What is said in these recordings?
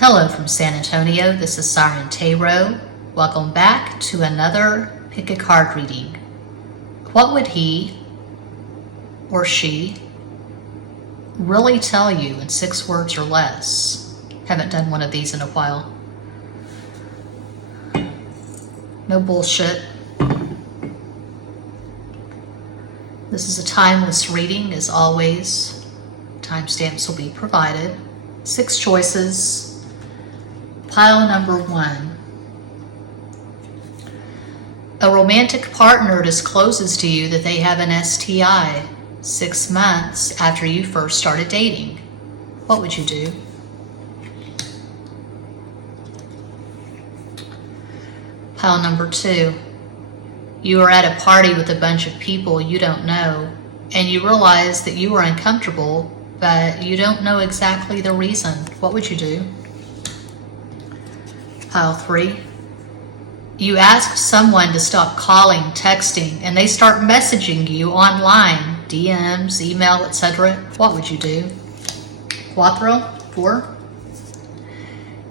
Hello from San Antonio, this is SIREN Tarot. Welcome back to another pick a card reading. What would he or she really tell you in 6 words or less? Haven't done one of these in a while. No bullshit. This is a timeless reading, as always. Timestamps will be provided. 6 choices. Pile number 1. A romantic partner discloses to you that they have an STI 6 months after you first started dating. What would you do? Pile number 2. You are at a party with a bunch of people you don't know, and you realize that you are uncomfortable, but you don't know exactly the reason. What would you do? Pile 3. You ask someone to stop calling, texting, and they start messaging you online, DMs, email, etc. What would you do? 4.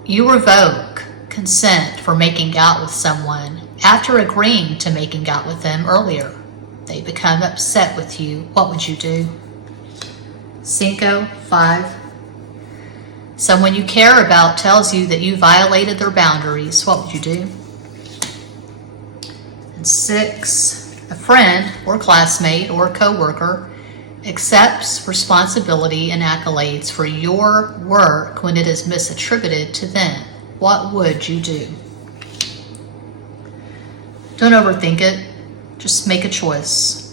You revoke consent for making out with someone after agreeing to making out with them earlier. They become upset with you. What would you do? 5. Someone you care about tells you that you violated their boundaries. What would you do? And 6, a friend or classmate or coworker accepts responsibility and accolades for your work when it is misattributed to them. What would you do? Don't overthink it. Just make a choice.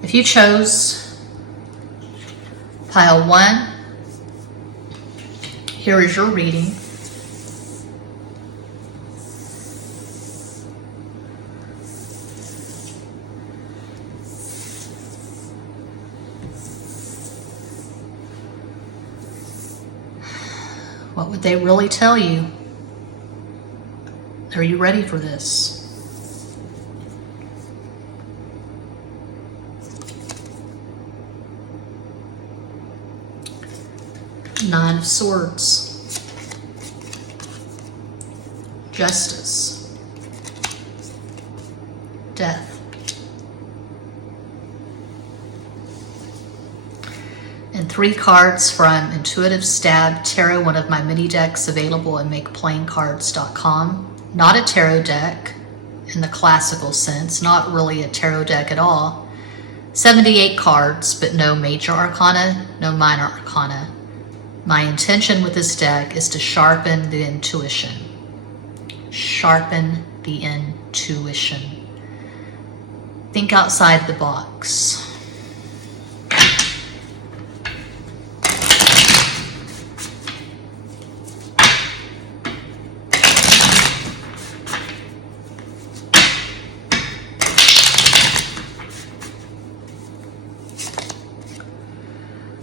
If you chose pile 1, here is your reading. What would they really tell you? Are you ready for this? Nine of Swords, Justice, Death, and 3 cards from Intuitive Stab Tarot, one of my mini decks available at makeplaincards.com. Not a tarot deck in the classical sense, not really a tarot deck at all. 78 cards, but no major arcana, no minor arcana. My intention with this deck is to sharpen the intuition. Sharpen the intuition. Think outside the box.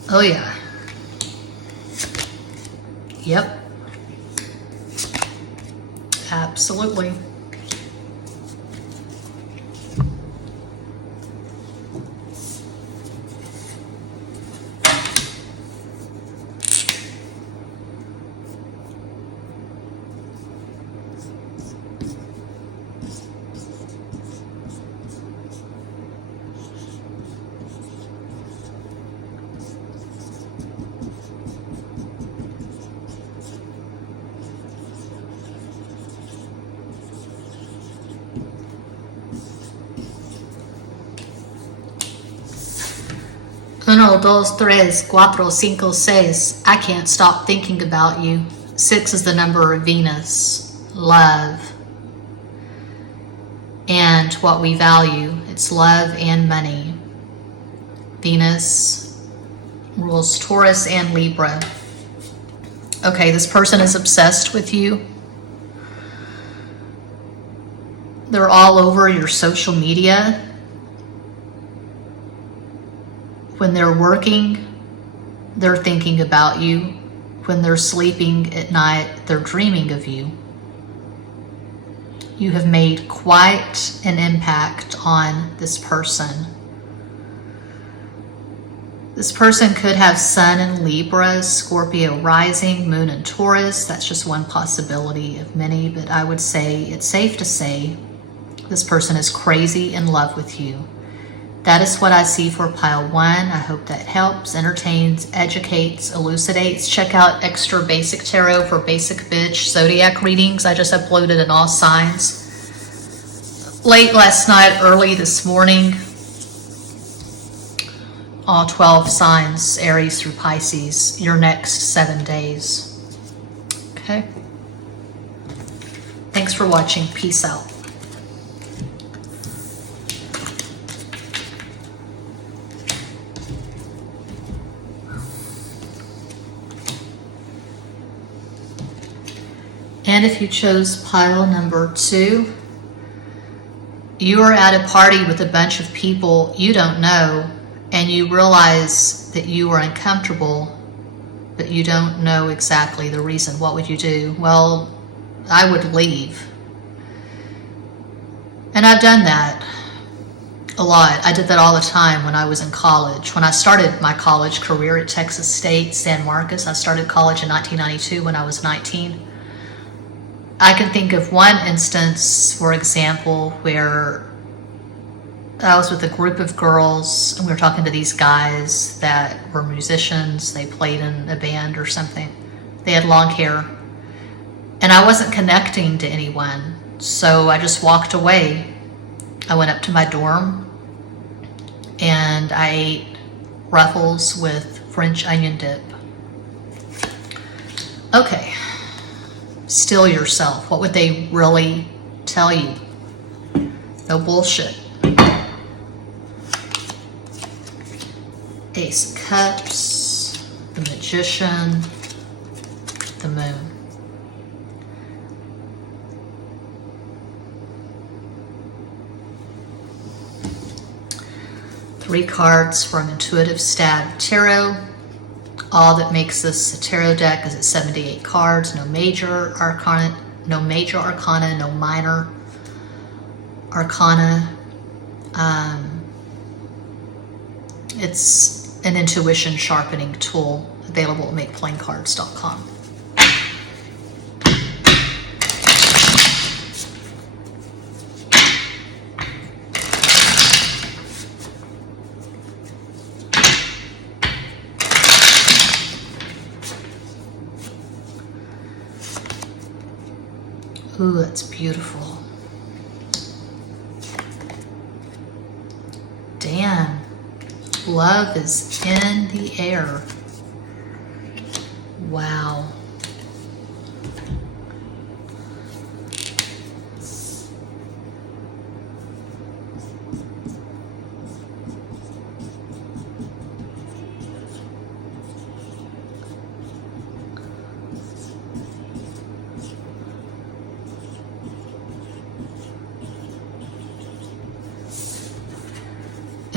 Oh yeah. Yep. Absolutely. Uno, dos, tres, cuatro, cinco, seis. I can't stop thinking about you. 6 is the number of Venus, love, and what we value. It's love and money. Venus rules Taurus and Libra. Okay, this person is obsessed with you. They're all over your social media. When they're working, they're thinking about you. when they're sleeping at night, they're dreaming of you. You have made quite an impact on this person. This person could have Sun in Libra, Scorpio rising, Moon in Taurus. That's just one possibility of many, but I would say it's safe to say this person is crazy in love with you. That is what I see for pile 1. I hope that helps, entertains, educates, elucidates. Check out Extra Basic Tarot for basic bitch zodiac readings. I just uploaded in all signs. Late last night, early this morning. All 12 signs, Aries through Pisces, your next 7 days. Okay? Thanks for watching. Peace out. And if you chose pile number 2, you are at a party with a bunch of people you don't know, and you realize that you are uncomfortable, but you don't know exactly the reason. What would you do? Well, I would leave. And I've done that a lot. I did that all the time when I was in college. When I started my college career at Texas State, San Marcos, I started college in 1992 when I was 19. I can think of one instance, for example, where I was with a group of girls and we were talking to these guys that were musicians. They played in a band or something. They had long hair. And I wasn't connecting to anyone, so I just walked away. I went up to my dorm and I ate Ruffles with French onion dip. Okay. Still yourself. What would they really tell you? No bullshit. Ace of Cups, the Magician, the Moon. Three cards from Intuitive Stab Tarot. All that makes this a tarot deck is it's 78 cards, no major arcana, no minor arcana. It's an intuition sharpening tool available at makeplaincards.com. Ooh, that's beautiful. Damn. Love is in the air. Wow.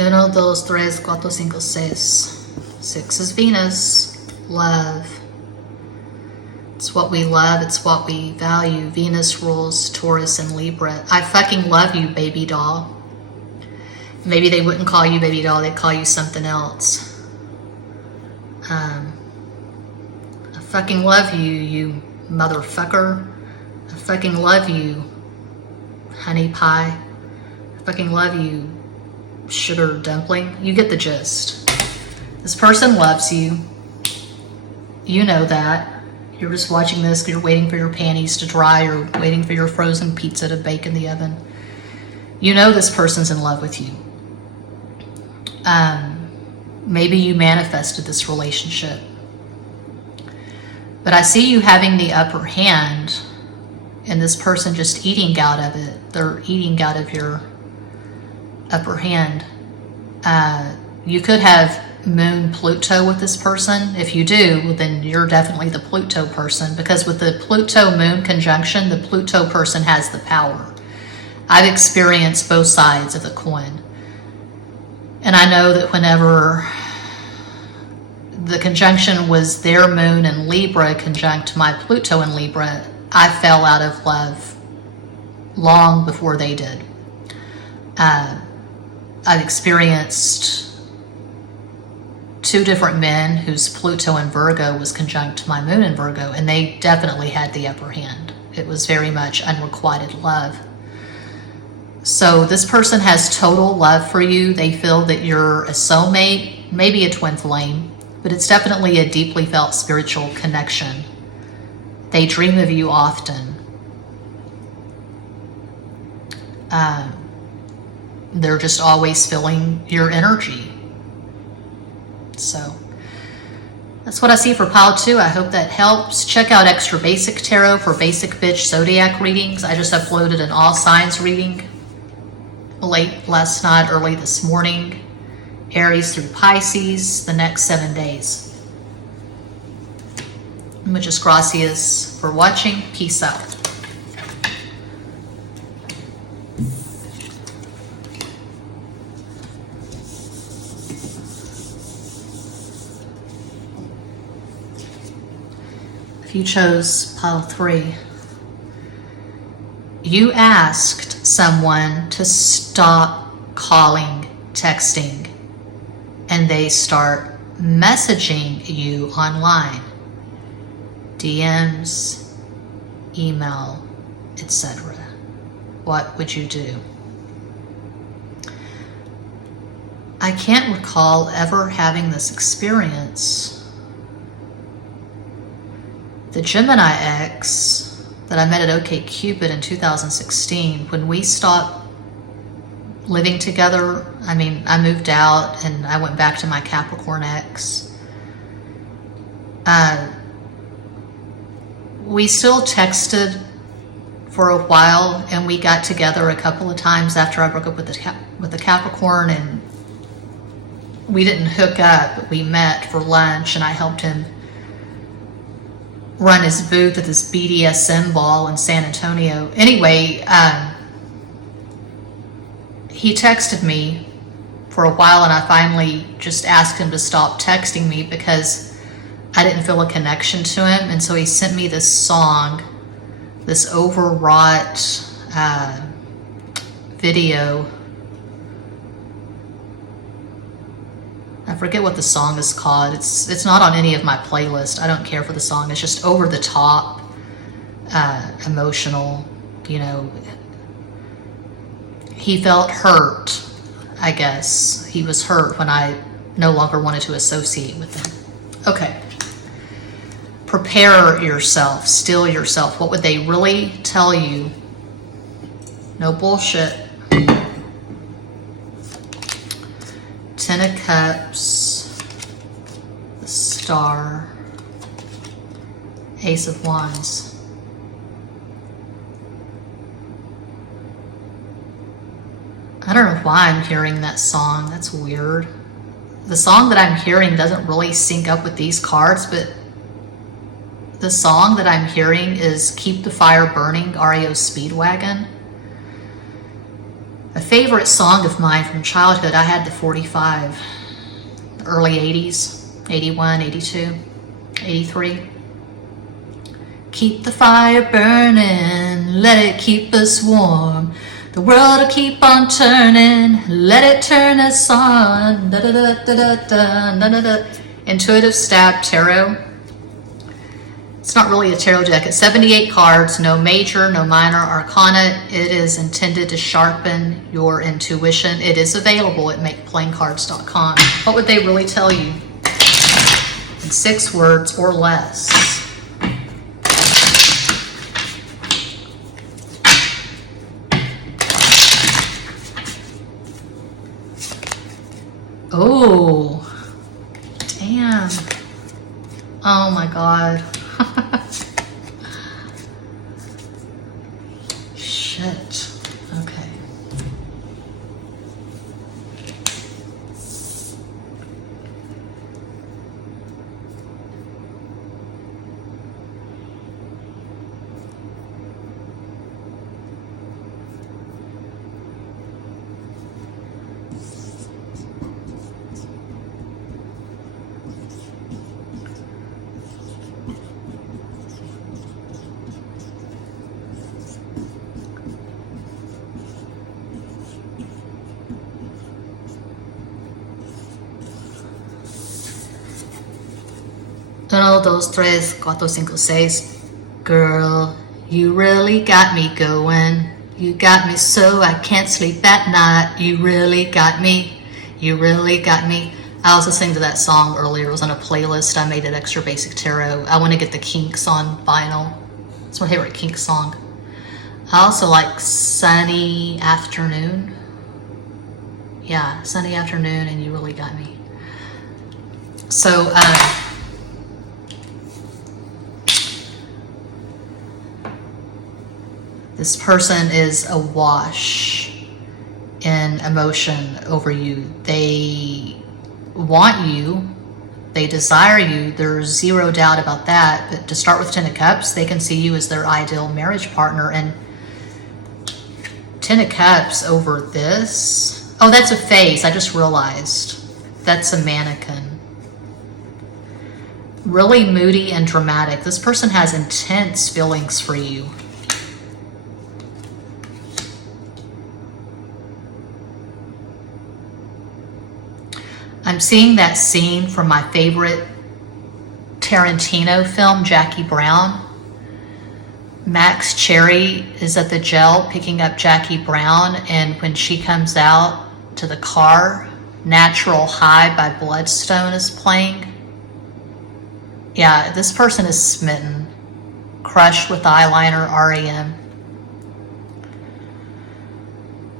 Uno, dos, tres, cuatro, cinco, seis. 6 is Venus. Love. It's what we love. It's what we value. Venus rules Taurus and Libra. I fucking love you, baby doll. Maybe they wouldn't call you baby doll. They'd call you something else. I fucking love you, you motherfucker. I fucking love you, honey pie. I fucking love you, sugar dumpling. You get the gist. This person loves you. You know that. You're just watching this because you're waiting for your panties to dry or waiting for your frozen pizza to bake in the oven. You know this person's in love with you. Maybe you manifested this relationship. But I see you having the upper hand and this person just eating out of it. They're eating out of your upper hand. You could have Moon Pluto with this person. If you do, well, then you're definitely the Pluto person, because with the Pluto Moon conjunction, the Pluto person has the power. I've experienced both sides of the coin. And I know that whenever the conjunction was their moon in Libra conjunct my Pluto in Libra, I fell out of love long before they did. I've experienced 2 different men whose Pluto in Virgo was conjunct my moon in Virgo, and they definitely had the upper hand. It was very much unrequited love. So this person has total love for you. They feel that you're a soulmate, maybe a twin flame, but it's definitely a deeply felt spiritual connection. They dream of you often. They're just always feeling your energy. So that's what I see for pile 2. I hope that helps. Check out Extra Basic Tarot for basic bitch zodiac readings. I just uploaded an all signs reading late last night, early this morning. Aries through Pisces, the next 7 days. Muchas gracias for watching. Peace out. If you chose pile 3, you asked someone to stop calling, texting, and they start messaging you online, DMs, email, etc. What would you do? I can't recall ever having this experience. The Gemini ex that I met at OkCupid in 2016, when we stopped living together, I moved out and I went back to my Capricorn ex. We still texted for a while, and we got together a couple of times after I broke up with the Capricorn, and we didn't hook up, but we met for lunch, and I helped him run his booth at this BDSM ball in San Antonio. Anyway, he texted me for a while, and I finally just asked him to stop texting me because I didn't feel a connection to him. And so he sent me this song, this overwrought video. I forget what the song is called. It's not on any of my playlists. I don't care for the song. It's just over the top, emotional, you know. He felt hurt, I guess. He was hurt when I no longer wanted to associate with him. Okay. Prepare yourself, still yourself. What would they really tell you? No bullshit. 10 of Cups, the Star, Ace of Wands. I don't know why I'm hearing that song. That's weird. The song that I'm hearing doesn't really sync up with these cards, but the song that I'm hearing is Keep the Fire Burning, REO Speedwagon. A favorite song of mine from childhood. I had the 45, early 80s, 81, 82, 83. Keep the fire burning, let it keep us warm. The world will keep on turning, let it turn us on. Da, da, da, da, da, da, da, da. Intuitive Stab Tarot. It's not really a tarot deck. It's 78 cards, no major, no minor arcana. It is intended to sharpen your intuition. It is available at makeplaincards.com. What would they really tell you? In 6 words or less. Oh, damn. Oh my God. Shit. Okay. 1, 2, 3, 4, 5, 6. Girl, you really got me going. You got me so I can't sleep at night. You really got me. You really got me. I was listening to that song earlier. It was on a playlist I made at Extra Basic Tarot. I want to get the Kinks on vinyl. It's my favorite Kinks song. I also like Sunny Afternoon. Yeah, Sunny Afternoon and You Really Got Me. So, this person is awash in emotion over you. They want you. They desire you. There's zero doubt about that. But to start with 10 of Cups, they can see you as their ideal marriage partner. And 10 of Cups over this. Oh, that's a face. I just realized. That's a mannequin. Really moody and dramatic. This person has intense feelings for you. I'm seeing that scene from my favorite Tarantino film, Jackie Brown. Max Cherry is at the jail picking up Jackie Brown, and when she comes out to the car, Natural High by Bloodstone is playing. Yeah, this person is smitten. Crushed with eyeliner, REM.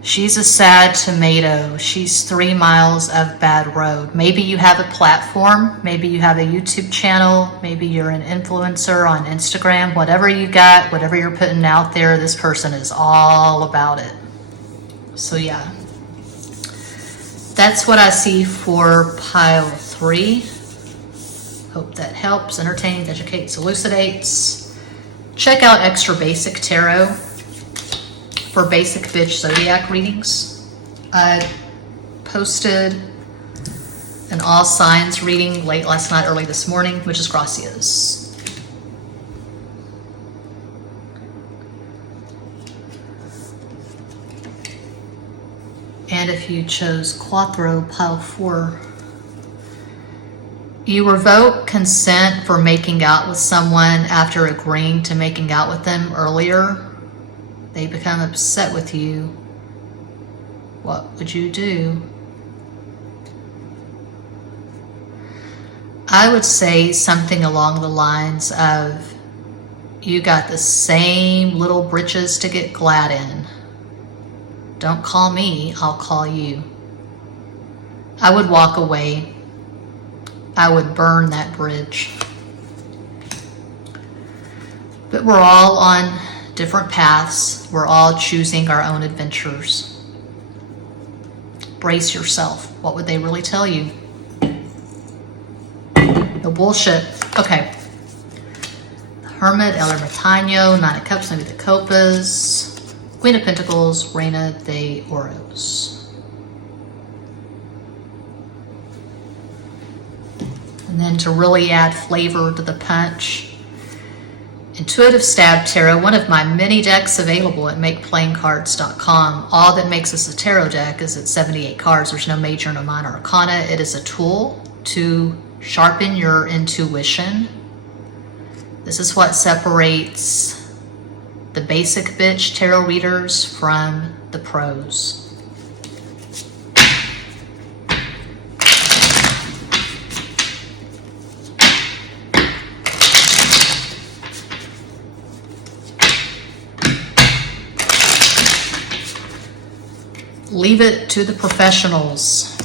She's a sad tomato. She's 3 miles of bad road. Maybe you have a platform. Maybe you have a YouTube channel. Maybe you're an influencer on Instagram. Whatever you got, whatever you're putting out there, this person is all about it. So yeah. That's what I see for pile 3. Hope that helps, entertains, educates, elucidates. Check out Extra Basic Tarot for basic bitch zodiac readings. I posted an all signs reading late last night, early this morning, Muchas, gracias. And if you chose Cuatro, pile 4, you revoke consent for making out with someone after agreeing to making out with them earlier. They become upset with you. What would you do? I would say something along the lines of, you got the same little britches to get glad in. Don't call me, I'll call you. I would walk away. I would burn that bridge. But we're all on different paths. We're all choosing our own adventures. Brace yourself. What would they really tell you? No bullshit. Okay. The Hermit, El Ermitaño, 9 of Cups, maybe the Copas, Queen of Pentacles, Reina de Oros. And then to really add flavor to the punch, Intuitive Stab Tarot, one of my many decks available at makeplayingcards.com. All that makes this a tarot deck is it's 78 cards. There's no major, no minor arcana. It is a tool to sharpen your intuition. This is what separates the basic bitch tarot readers from the pros. Leave it to the professionals.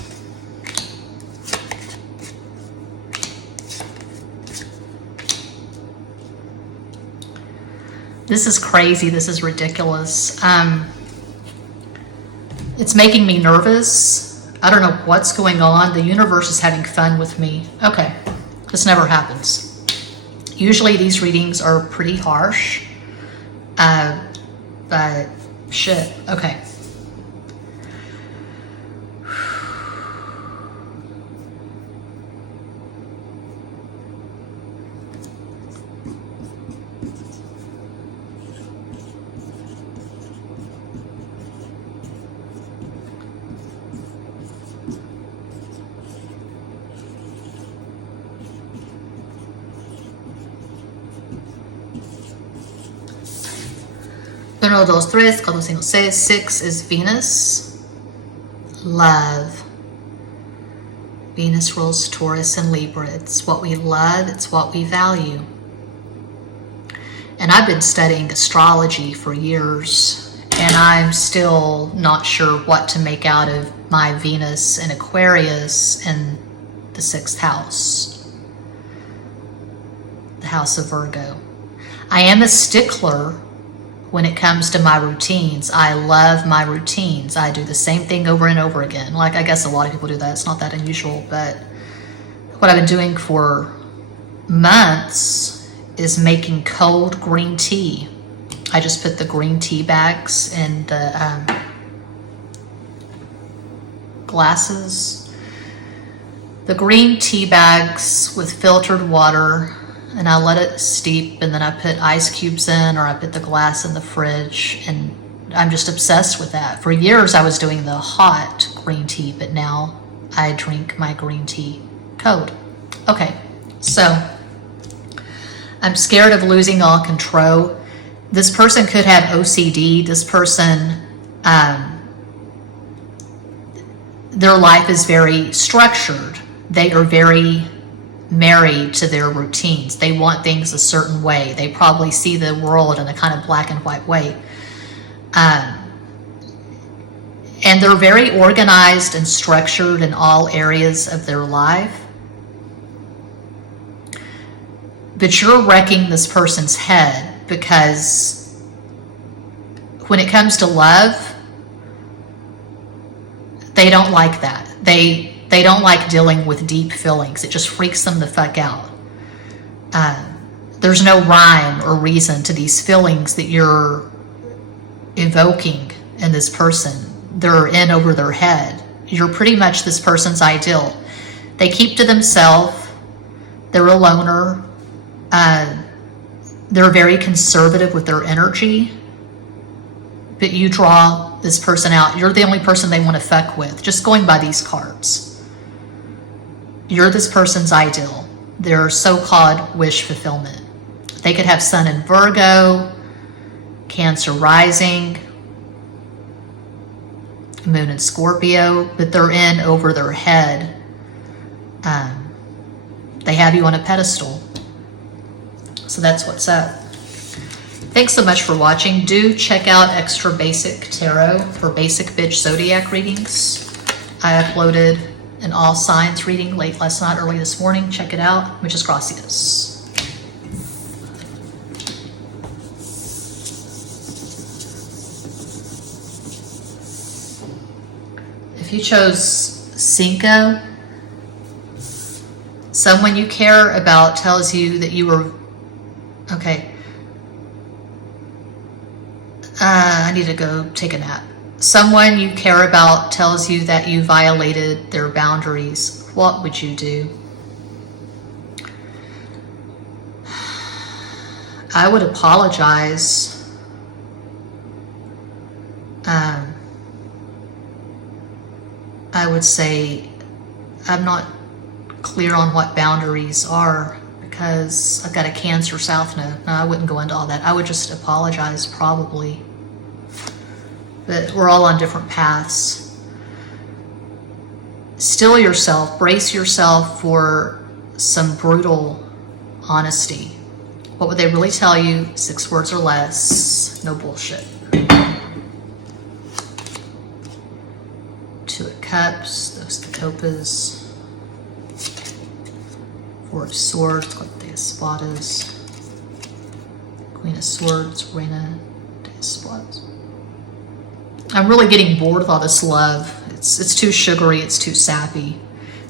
This is crazy. This is ridiculous. It's making me nervous. I don't know what's going on. The universe is having fun with me. Okay, this never happens. Usually these readings are pretty harsh. But shit. Okay. 1, 2, 3, 4, 5, 6. 6 is Venus. Love. Venus rules Taurus and Libra. It's what we love. It's what we value. And I've been studying astrology for years, and I'm still not sure what to make out of my Venus and Aquarius in the 6th house, the house of Virgo. I am a stickler when it comes to my routines. I love my routines. I do the same thing over and over again. Like, I guess a lot of people do that. It's not that unusual, but what I've been doing for months is making cold green tea. I just put the green tea bags in the glasses. The green tea bags with filtered water, and I let it steep, and then I put ice cubes in, or I put the glass in the fridge, and I'm just obsessed with that. For years I was doing the hot green tea, but now I drink my green tea cold. Okay, so I'm scared of losing all control. This person could have OCD. This person, their life is very structured. They are very married to their routines. They want things a certain way. They probably see the world in a kind of black and white way. And they're very organized and structured in all areas of their life. But you're wrecking this person's head, because when it comes to love, they don't like that. They don't like dealing with deep feelings. It just freaks them the fuck out. There's no rhyme or reason to these feelings that you're evoking in this person. They're in over their head. You're pretty much this person's ideal. They keep to themselves. They're a loner. They're very conservative with their energy. But you draw this person out. You're the only person they want to fuck with. Just going by these cards. You're this person's ideal. Their so-called wish fulfillment. They could have Sun in Virgo, Cancer rising, Moon in Scorpio, but they're in over their head. They have you on a pedestal. So that's what's up. Thanks so much for watching. Do check out Extra Basic Tarot for basic bitch zodiac readings. I uploaded an all signs reading late last night, early this morning. Check it out. Muchas gracias. If you chose Cinco, someone you care about tells you that you were, okay. I need to go take a nap. Someone you care about tells you that you violated their boundaries. What would you do? I would apologize. I would say I'm not clear on what boundaries are, because I've got a Cancer South node. No, I wouldn't go into all that. I would just apologize, probably. But we're all on different paths. Still yourself, brace yourself for some brutal honesty. What would they really tell you? 6 words or less. No bullshit. 2 of Cups, those the Copas. 4 of Swords, Corte de Espadas. Queen of Swords, Reina de Espadas. I'm really getting bored with all this love. It's too sugary, it's too sappy.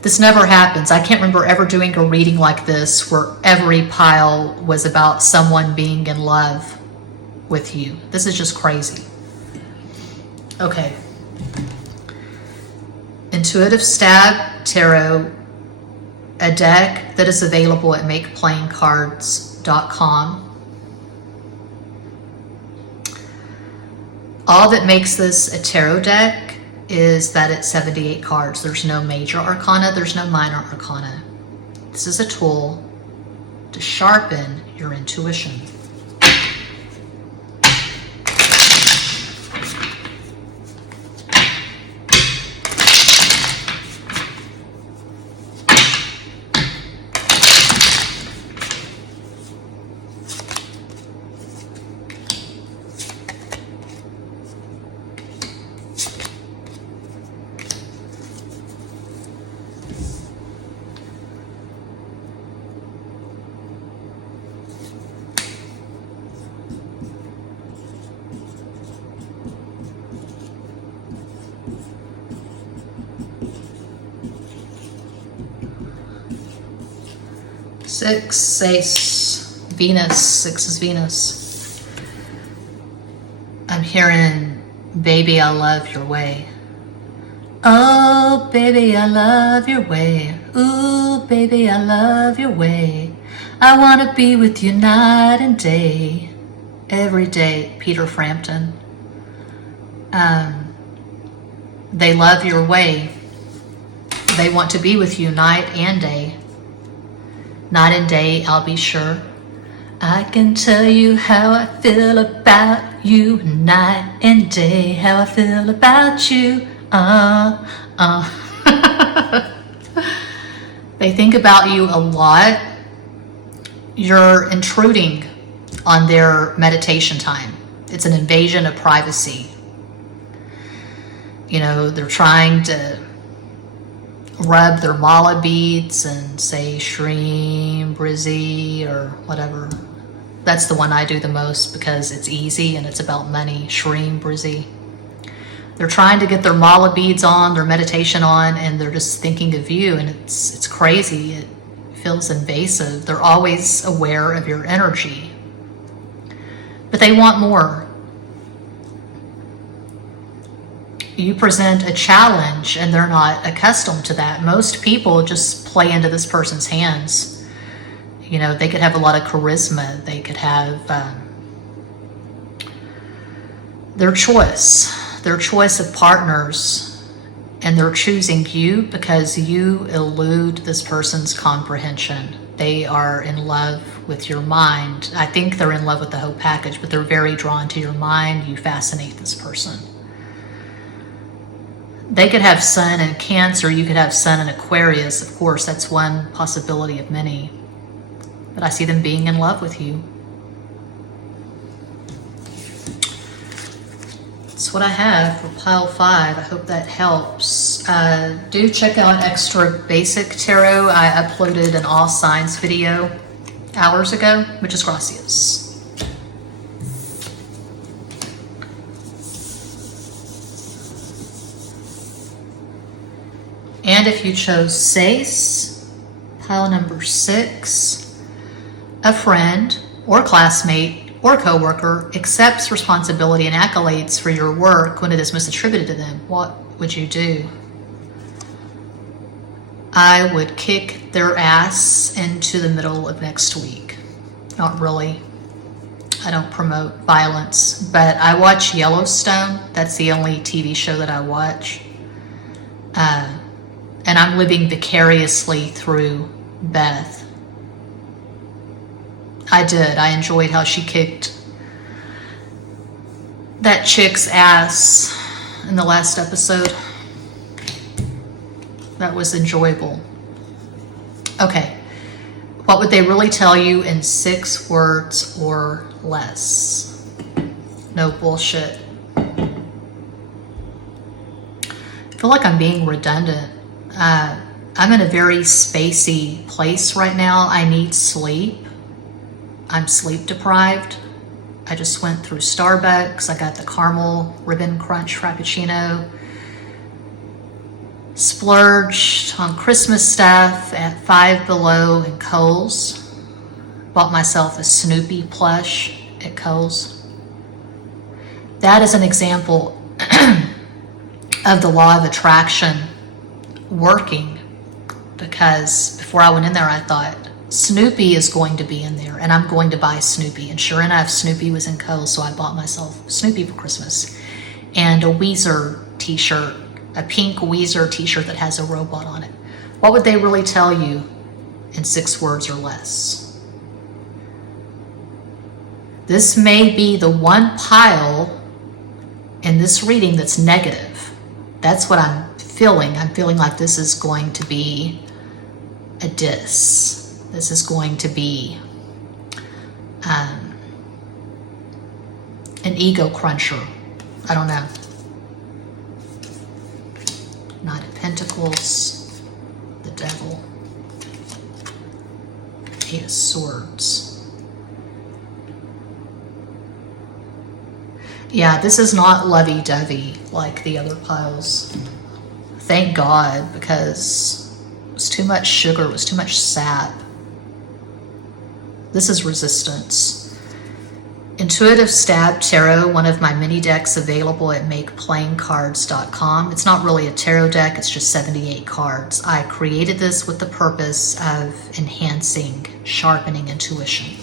This never happens. I can't remember ever doing a reading like this where every pile was about someone being in love with you. This is just crazy. Okay. Intuitive Stab Tarot, a deck that is available at makeplayingcards.com. All that makes this a tarot deck is that it's 78 cards. There's no major arcana, there's no minor arcana. This is a tool to sharpen your intuition. 6, Ace, Venus. 6 is Venus. I'm hearing, baby, I love your way. Oh, baby, I love your way. Ooh, baby, I love your way. I want to be with you night and day. Every day, Peter Frampton. They love your way. They want to be with you night and day. Night and day, I'll be sure. I can tell you how I feel about you night and day. How I feel about you. They think about you a lot. You're intruding on their meditation time. It's an invasion of privacy. You know, they're trying to rub their mala beads and say shreem, brizzy, or whatever. That's the one I do the most because it's easy and it's about money. Shreem, brizzy. They're trying to get their mala beads on, their meditation on, and they're just thinking of you, and it's crazy. It feels invasive. They're always aware of your energy. But they want more. You present a challenge, and they're not accustomed to that. Most people just play into this person's hands. You know, they could have a lot of charisma. They could have their choice of partners, and they're choosing you because you elude this person's comprehension. They are in love with your mind. I think they're in love with the whole package, but they're very drawn to your mind. You fascinate this person. They could have Sun in Cancer. You could have Sun in Aquarius. Of course, that's one possibility of many. But I see them being in love with you. That's what I have for pile 5. I hope that helps. Do check out Extra Basic Tarot. I uploaded an all signs video hours ago. Muchas gracias. And if you chose Sace, pile number 6, a friend or classmate or coworker accepts responsibility and accolades for your work when it is misattributed to them, what would you do? I would kick their ass into the middle of next week. Not really. I don't promote violence, but I watch Yellowstone. That's the only TV show that I watch. And I'm living vicariously through Beth. I did. I enjoyed how she kicked that chick's ass in the last episode. That was enjoyable. Okay. What would they really tell you in 6 words or less? No bullshit. I feel like I'm being redundant. I'm in a very spacey place right now. I need sleep. I'm sleep deprived. I just went through Starbucks. I got the caramel ribbon crunch frappuccino. Splurged on Christmas stuff at Five Below and Kohl's. Bought myself a Snoopy plush at Kohl's. That is an example of the law of attraction working, because before I went in there I thought Snoopy is going to be in there and I'm going to buy Snoopy, and sure enough Snoopy was in Kohl's, so I bought myself Snoopy for Christmas and a Weezer t-shirt, a pink Weezer t-shirt that has a robot on it. What would they really tell you in 6 words or less? This may be the one pile in this reading that's negative. That's what I'm feeling. I'm feeling like this is going to be a diss. This is going to be an ego cruncher. I don't know. Knight of Pentacles, the Devil, 8 of Swords. Yeah, this is not lovey-dovey like the other piles. Thank God, because it was too much sugar, it was too much sap. This is resistance. Intuitive Stab Tarot, one of my mini decks available at makeplayingcards.com. It's not really a tarot deck, it's just 78 cards. I created this with the purpose of enhancing, sharpening intuition.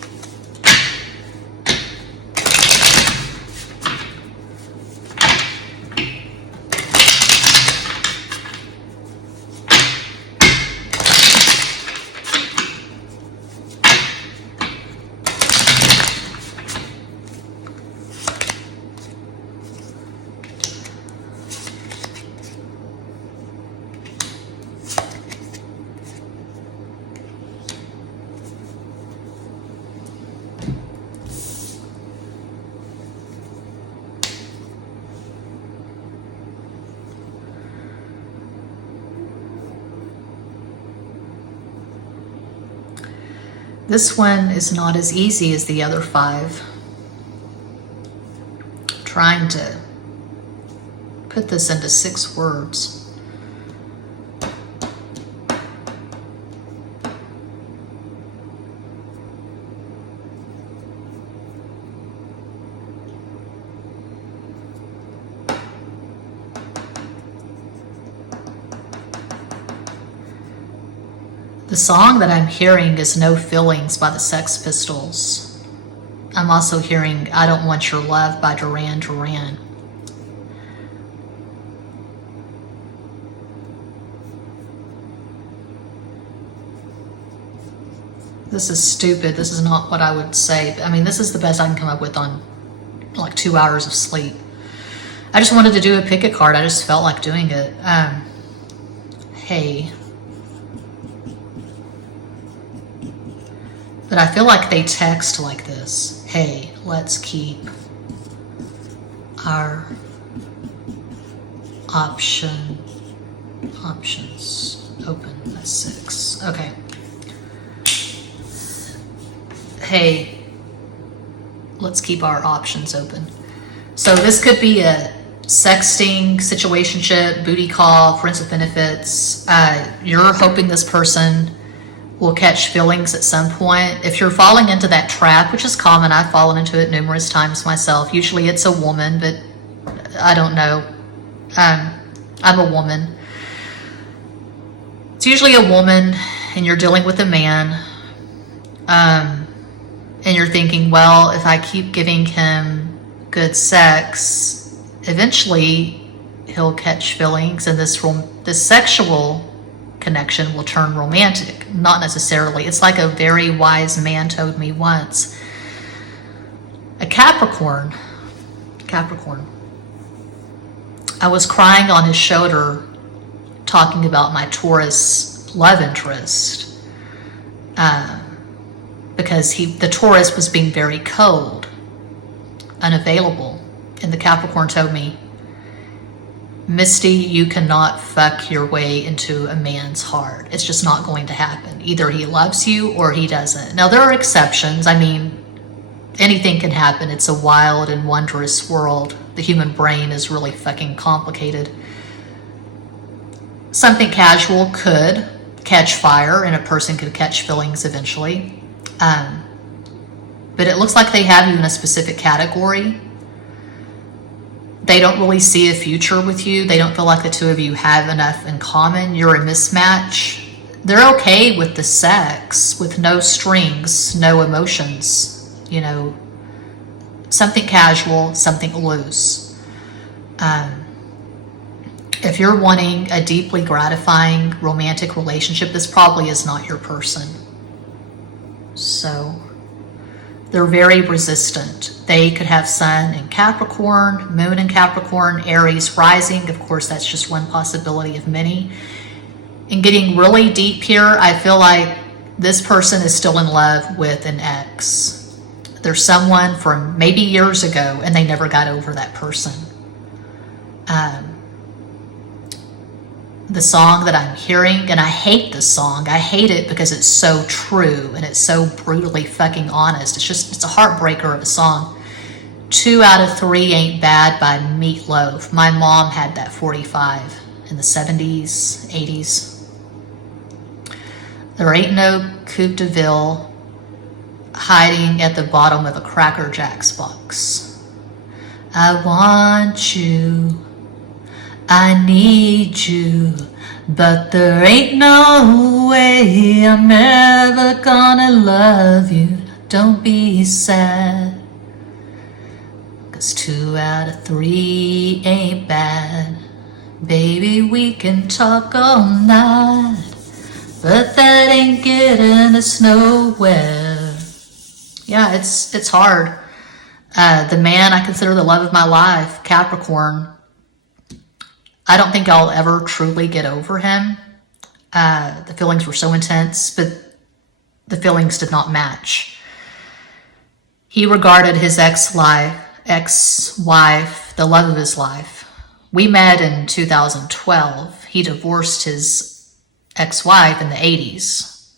This one is not as easy as the other 5. I'm trying to put this into 6 words. The song that I'm hearing is No Feelings by the Sex Pistols. I'm also hearing I Don't Want Your Love by Duran Duran. This is stupid. This is not what I would say. I mean, this is the best I can come up with on like 2 hours of sleep. I just wanted to do a pick a card. I just felt like doing it. Hey. But I feel like they text like this. Hey, let's keep our options open. That's 6. Okay. Hey, let's keep our options open. So this could be a sexting, situationship, booty call, friends with benefits. You're hoping this person will catch feelings at some point. If you're falling into that trap, which is common, I've fallen into it numerous times myself. Usually it's a woman, but I don't know. I'm a woman. It's usually a woman and you're dealing with a man. And you're thinking, well, if I keep giving him good sex, eventually he'll catch feelings and this sexual connection will turn romantic. Not necessarily. It's like a very wise man told me once. A Capricorn. I was crying on his shoulder talking about my Taurus love interest. Because the Taurus was being very cold, unavailable. And the Capricorn told me, Misti, you cannot fuck your way into a man's heart. It's just not going to happen. Either he loves you or he doesn't. Now, there are exceptions. I mean, anything can happen. It's a wild and wondrous world. The human brain is really fucking complicated. Something casual could catch fire and a person could catch feelings eventually. But it looks like they have you in a specific category. They don't really see a future with you. They don't feel like the two of you have enough in common. You're a mismatch. They're okay with the sex, with no strings, no emotions, you know, something casual, something loose. If you're wanting a deeply gratifying romantic relationship, this probably is not your person. So they're very resistant. They could have Sun in Capricorn, Moon in Capricorn, Aries rising. Of course, that's just one possibility of many. And getting really deep here, I feel like this person is still in love with an ex. There's someone from maybe years ago and they never got over that person. The song that I'm hearing, and I hate this song. I hate it because it's so true and it's so brutally fucking honest. It's a heartbreaker of a song. 2 out of 3 Ain't Bad by Meatloaf. My mom had that 45 in the 70s, 80s. There ain't no Coupe de Ville. hiding at the bottom of a Cracker Jacks box. I want you, I need you, but there ain't no way I'm ever gonna love you. Don't be sad, 'cause 2 out of 3 ain't bad. Baby, we can talk all night, but that ain't getting us nowhere. Yeah, it's hard. The man I consider the love of my life, Capricorn, I don't think I'll ever truly get over him. The feelings were so intense, but the feelings did not match. He regarded his ex-wife, the love of his life. We met in 2012. He divorced his ex-wife in the 80s.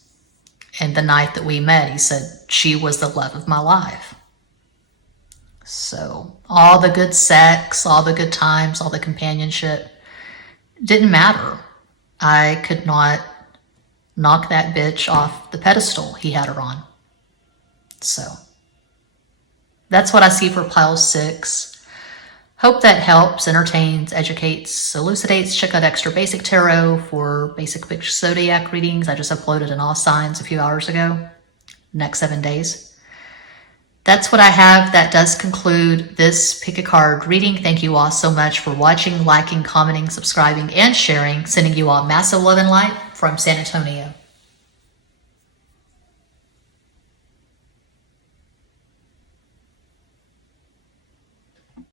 And the night that we met, he said she was the love of my life. So all the good sex, all the good times, all the companionship didn't matter. I could not knock that bitch off the pedestal he had her on. So that's what I see for pile 6. Hope that helps, entertains, educates, elucidates. Check out Extra Basic Tarot for basic picture zodiac readings. I just uploaded an all signs a few hours ago. Next 7 days. That's what I have. That does conclude this pick a card reading. Thank you all so much for watching, liking, commenting, subscribing, and sharing. Sending you all massive love and light from San Antonio.